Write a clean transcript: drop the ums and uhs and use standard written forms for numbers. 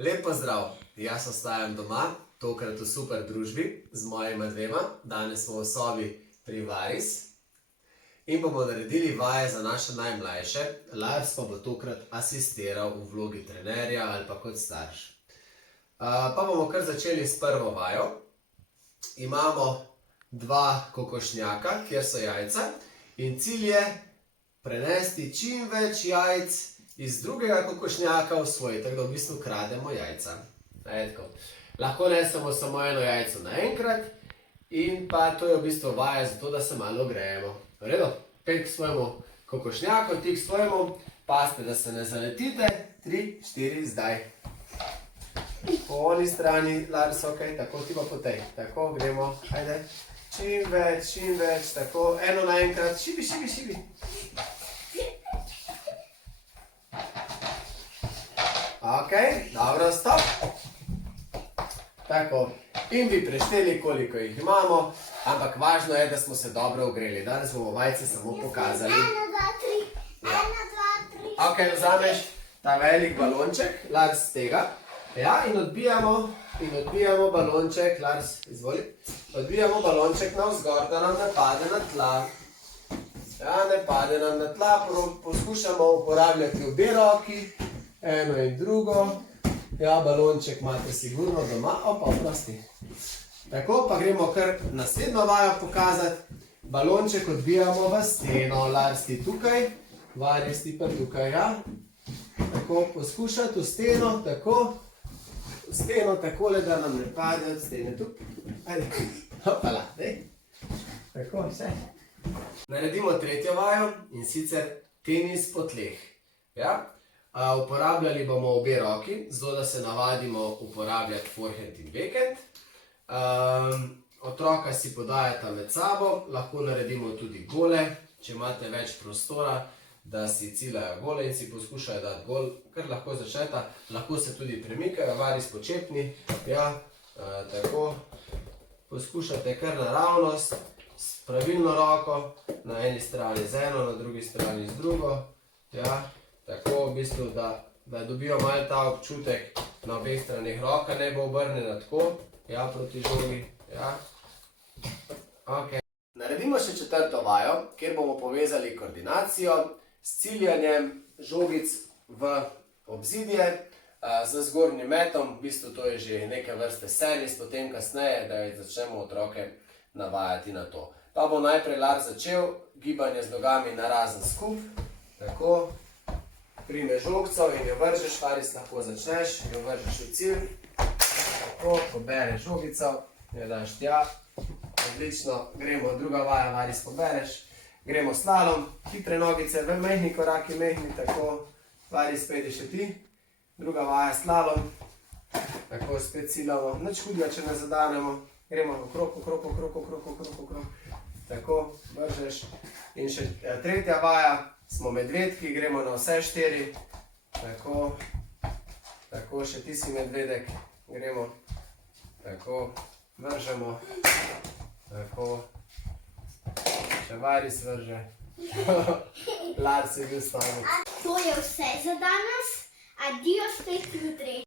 Lep pozdrav, jaz ostajam doma, tokrat v super družbi z mojima dvema. Danes smo v sobi pri Varis in bomo naredili vaje za naše najmlajše. Lars pa bo tokrat asistiral v vlogi trenerja ali pa kot starš. Pa bomo kar začeli s prvo vajo. Imamo dva kokošnjaka, kjer so jajca, in cilj je prenesti čim več jajc iz drugega kokošnjaka v svoj, tako da v bistvu krademo jajca. Lahko nesemo samo eno jajco naenkrat in pa to je v bistvu vaja zato, da se malo grejemo. V redu? Pet k svojemu kokošnjaku, ti k svojemu, pazite, da se ne zaletite. 3, 4, zdaj. Po oni strani, Lars, ok, tako ti pa po tej. Tako, gremo, ajde. Čim več, tako, eno naenkrat, šibi. Ok, dobro, stop. Tako, in bi prešteli, koliko jih imamo, ampak važno je, da smo se dobro ogreli. Danes bomo vajce samo pokazali. 1, 2, 3, 1, 2, 3. Ok, vzameš ta velik balonček, Lars, tega. Ja, in odbijamo balonček, Lars, izvoli. Odbijamo balonček navzgor, da nam ne pade na tla. Ja, ne pade nam na tla, poskušamo uporabljati obe roki, eno in drugo. Ja, balonček imate sigurno doma, oprosti. Tako, pa gremo kar naslednjo vajo pokazati. Balonček odbijamo v steno, Lars, ti tukaj, Varis, ti pa tukaj, ja. Tako, poskušati v steno, tako. V steno takole, da nam ne pade od stene tu. Ajde, hopala, dej. Tako, vse. Naredimo tretjo vajo in sicer tenis po tleh. Ja? Uporabljali bomo obe roki, zato da se navadimo uporabljati forehand in backhand. Otroka si podajata med sabo, lahko naredimo tudi gole, če imate več prostora, da si ciljajo gole in si poskušajo dati gol, kar lahko začneta. Lahko se tudi premikajo, Varis počepni. Ja, tako. Poskušate kar naravnost, s pravilno roko, na eni strani z eno, na drugi strani z drugo. Ja, tako v bistvu, da dobijo malo ta občutek na obeh stranih. Roka ne bo obrnjena tako, ja, proti žogi. Ja. Ok. Naredimo še četrto vajo, kjer bomo povezali koordinacijo s ciljanjem žogic v obzidje, z zgornjim metom. V bistvu to je že neke vrste servis, potem kasneje, da začnemo otroke navajati na to. Pa bo najprej Lars začel gibanje z nogami narazen skup. Tako, prime žogco in jo vržeš, Varis, lahko začneš, jo vržeš v cilj. Tako, pobereš žogico, jo daš tja. Odlično, gremo druga vaja, Varis, pobereš. Gremo slalom, hitre nogice, mehni koraki, mehni, tako. Varis, pejdi še ti. Druga vaja, slalom. Tako, spet ciljamo. Nič hudega, če ne zadanemo. Gremo okrog. Tako, vržeš. In še tretja vaja, smo medvedki, gremo na vse 4. Tako, tako, še ti si medvedek. Gremo. Tako, vržemo. Tako. Še Varis vrže. Lars je bil stavnik. To je vse za danes. Adios, spet jutri.